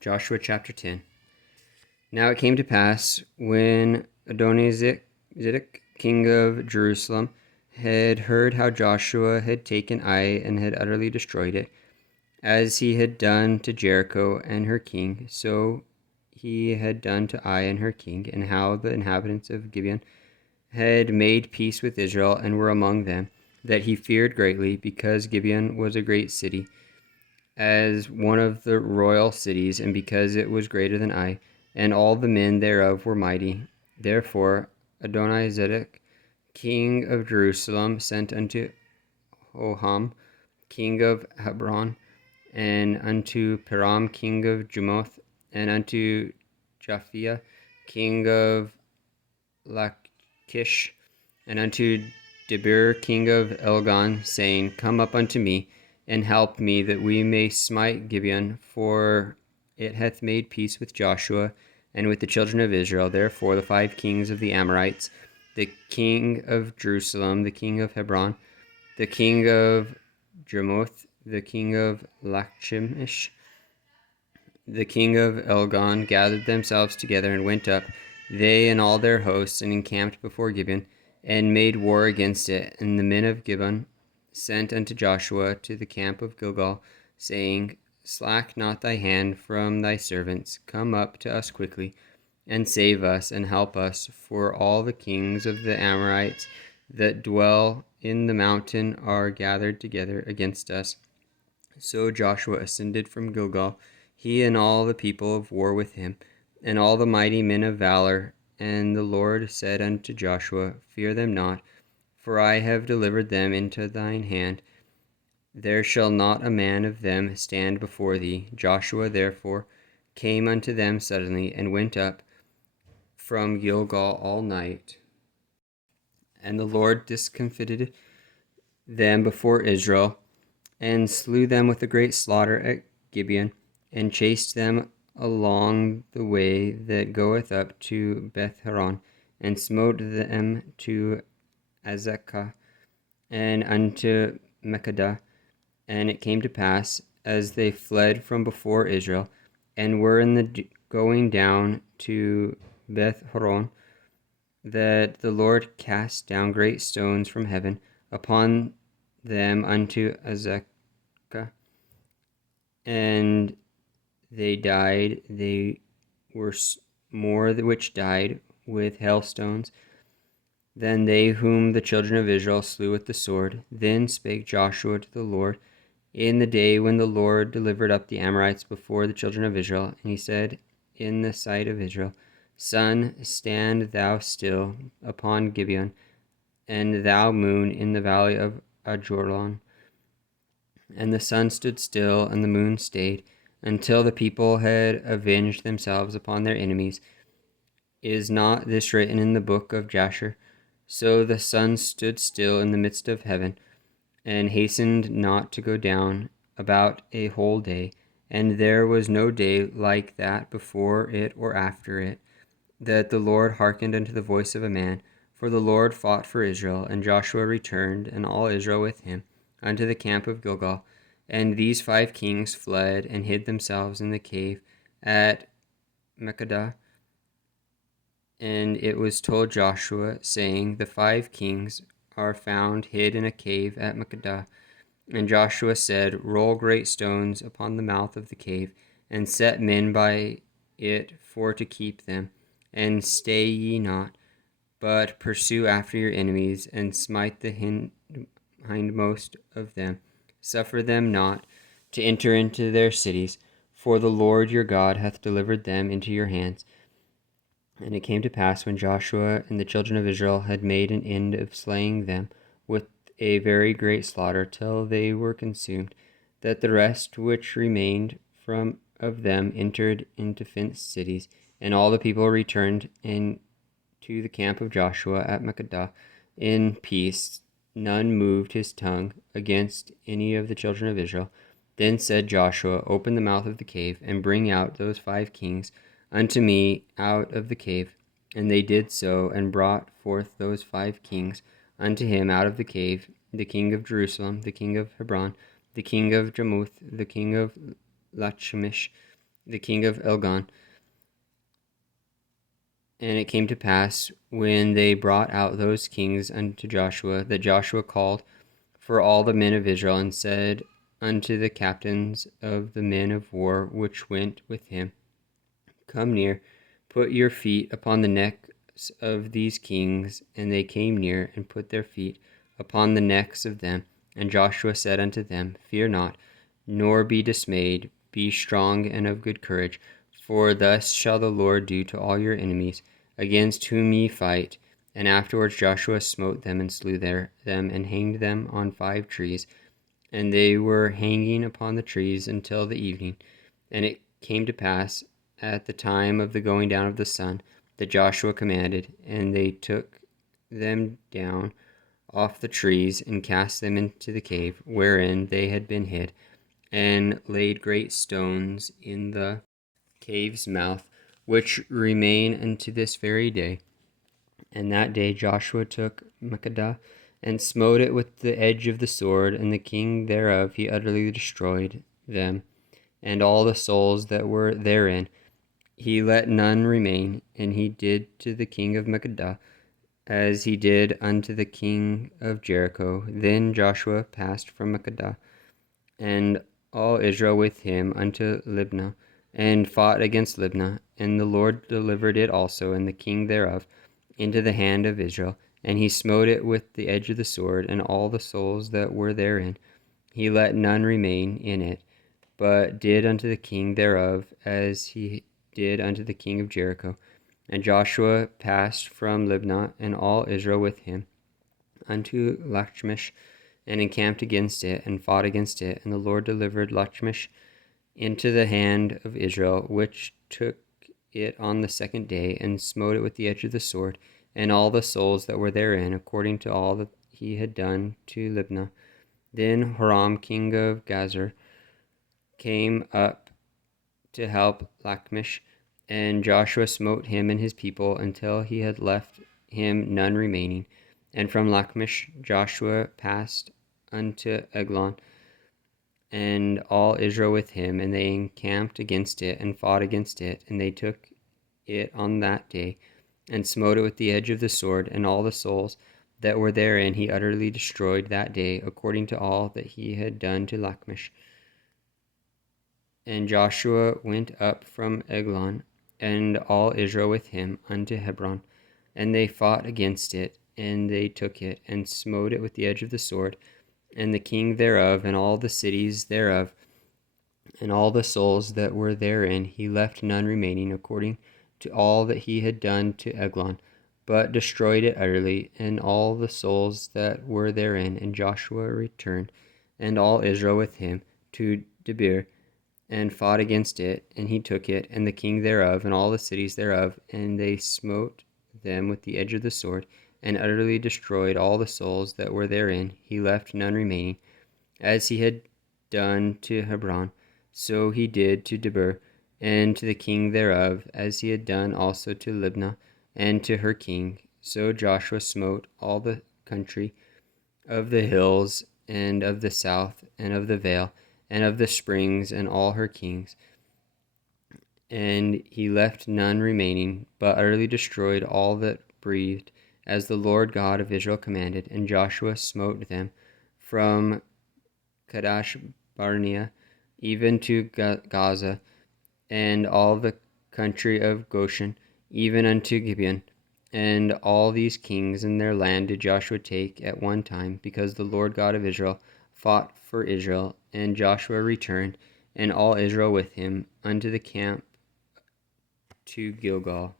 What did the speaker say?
Joshua chapter 10. Now it came to pass, when Adonizedek, king of Jerusalem, had heard how Joshua had taken Ai and had utterly destroyed it, as he had done to Jericho and her king, so he had done to Ai and her king, and how the inhabitants of Gibeon had made peace with Israel and were among them, that he feared greatly, because Gibeon was a great city, as one of the royal cities, and because it was greater than Ai, and all the men thereof were mighty. Therefore Adonizedek, king of Jerusalem, sent unto Hoham, king of Hebron, and unto Piram, king of Jarmuth, and unto Japhia, king of Lachish, and unto Debir, king of Elgon, saying, Come up unto me, and help me, that we may smite Gibeon, for it hath made peace with Joshua and with the children of Israel. Therefore the 5 kings of the Amorites, the king of Jerusalem, the king of Hebron, the king of Jarmuth, the king of Lachish, the king of Elgon, gathered themselves together and went up, they and all their hosts, and encamped before Gibeon, and made war against it. And the men of Gibeon sent unto Joshua to the camp of Gilgal, saying, Slack not thy hand from thy servants, come up to us quickly, and save us, and help us, for all the kings of the Amorites that dwell in the mountain are gathered together against us. So Joshua ascended from Gilgal, he and all the people of war with him, and all the mighty men of valor. And the Lord said unto Joshua, Fear them not, for I have delivered them into thine hand. There shall not a man of them stand before thee. Joshua therefore came unto them suddenly, and went up from Gilgal all night. And the Lord discomfited them before Israel, and slew them with a great slaughter at Gibeon, and chased them along the way that goeth up to Beth-horon, and smote them to Azekah, and unto Makkedah. And it came to pass, as they fled from before Israel, and were in the going down to Beth-horon, that the Lord cast down great stones from heaven upon them unto Azekah, and they died. They were more which died with hailstones than they whom the children of Israel slew with the sword. Then spake Joshua to the Lord in the day when the Lord delivered up the Amorites before the children of Israel, and he said in the sight of Israel, Sun, stand thou still upon Gibeon, and thou moon in the valley of Ajorlon. And the sun stood still, and the moon stayed, until the people had avenged themselves upon their enemies. Is not this written in the book of Jasher? So the sun stood still in the midst of heaven, and hastened not to go down about a whole day, and there was no day like that before it or after it, that the Lord hearkened unto the voice of a man. For the Lord fought for Israel, and Joshua returned, and all Israel with him, unto the camp of Gilgal. And these 5 kings fled, and hid themselves in the cave at Makkedah. And it was told Joshua, saying, The 5 kings are found hid in a cave at Makkedah. And Joshua said, Roll great stones upon the mouth of the cave, and set men by it for to keep them, and stay ye not, but pursue after your enemies, and smite the hindmost of them. Suffer them not to enter into their cities, for the Lord your God hath delivered them into your hands. And it came to pass, when Joshua and the children of Israel had made an end of slaying them with a very great slaughter, till they were consumed, that the rest which remained from of them entered into fenced cities, and all the people returned into the camp of Joshua at Makkedah in peace. None moved his tongue against any of the children of Israel. Then said Joshua, Open the mouth of the cave, and bring out those 5 kings unto me out of the cave. And they did so, and brought forth those 5 kings unto him out of the cave, the king of Jerusalem, the king of Hebron, the king of Jarmuth, the king of Lachish, the king of Elgon. And it came to pass, when they brought out those kings unto Joshua, that Joshua called for all the men of Israel, and said unto the captains of the men of war which went with him, Come near, put your feet upon the necks of these kings. And they came near, and put their feet upon the necks of them. And Joshua said unto them, Fear not, nor be dismayed. Be strong and of good courage, for thus shall the Lord do to all your enemies, against whom ye fight. And afterwards Joshua smote them, and slew them, and hanged them on 5 trees. And they were hanging upon the trees until the evening. And it came to pass, at the time of the going down of the sun, that Joshua commanded, and they took them down off the trees, and cast them into the cave wherein they had been hid, and laid great stones in the cave's mouth, which remain unto this very day. And that day Joshua took Makkedah, and smote it with the edge of the sword, and the king thereof he utterly destroyed them, and all the souls that were therein. He let none remain. And he did to the king of Makkedah as he did unto the king of Jericho. Then Joshua passed from Makkedah, and all Israel with him, unto Libnah, and fought against Libnah. And the Lord delivered it also, and the king thereof, into the hand of Israel. And he smote it with the edge of the sword, and all the souls that were therein. He let none remain in it, but did unto the king thereof as he did unto the king of Jericho. And Joshua passed from Libnah, and all Israel with him, unto Lachish, and encamped against it, and fought against it. And the Lord delivered Lachish into the hand of Israel, which took it on the 2nd day, and smote it with the edge of the sword, and all the souls that were therein, according to all that he had done to Libnah. Then Horam king of Gazer came up to help Lachish, and Joshua smote him and his people until he had left him none remaining. And from Lachish Joshua passed unto Eglon, and all Israel with him, and they encamped against it, and fought against it. And they took it on that day, and smote it with the edge of the sword, and all the souls that were therein he utterly destroyed that day, according to all that he had done to Lachish. And Joshua went up from Eglon, and all Israel with him, unto Hebron. And they fought against it, and they took it, and smote it with the edge of the sword, and the king thereof, and all the cities thereof, and all the souls that were therein. He left none remaining, according to all that he had done to Eglon, but destroyed it utterly, and all the souls that were therein. And Joshua returned, and all Israel with him, to Debir, and fought against it, and he took it, and the king thereof, and all the cities thereof. And they smote them with the edge of the sword, and utterly destroyed all the souls that were therein. He left none remaining. As he had done to Hebron, so he did to Debir, and to the king thereof, as he had done also to Libnah, and to her king. So Joshua smote all the country of the hills, and of the south, and of the vale, and of the springs, and all her kings. And he left none remaining, but utterly destroyed all that breathed, as the Lord God of Israel commanded. And Joshua smote them from Kadesh Barnea even to Gaza, and all the country of Goshen, even unto Gibeon. And all these kings and their land did Joshua take at one time, because the Lord God of Israel fought for Israel. And Joshua returned, and all Israel with him, unto the camp to Gilgal.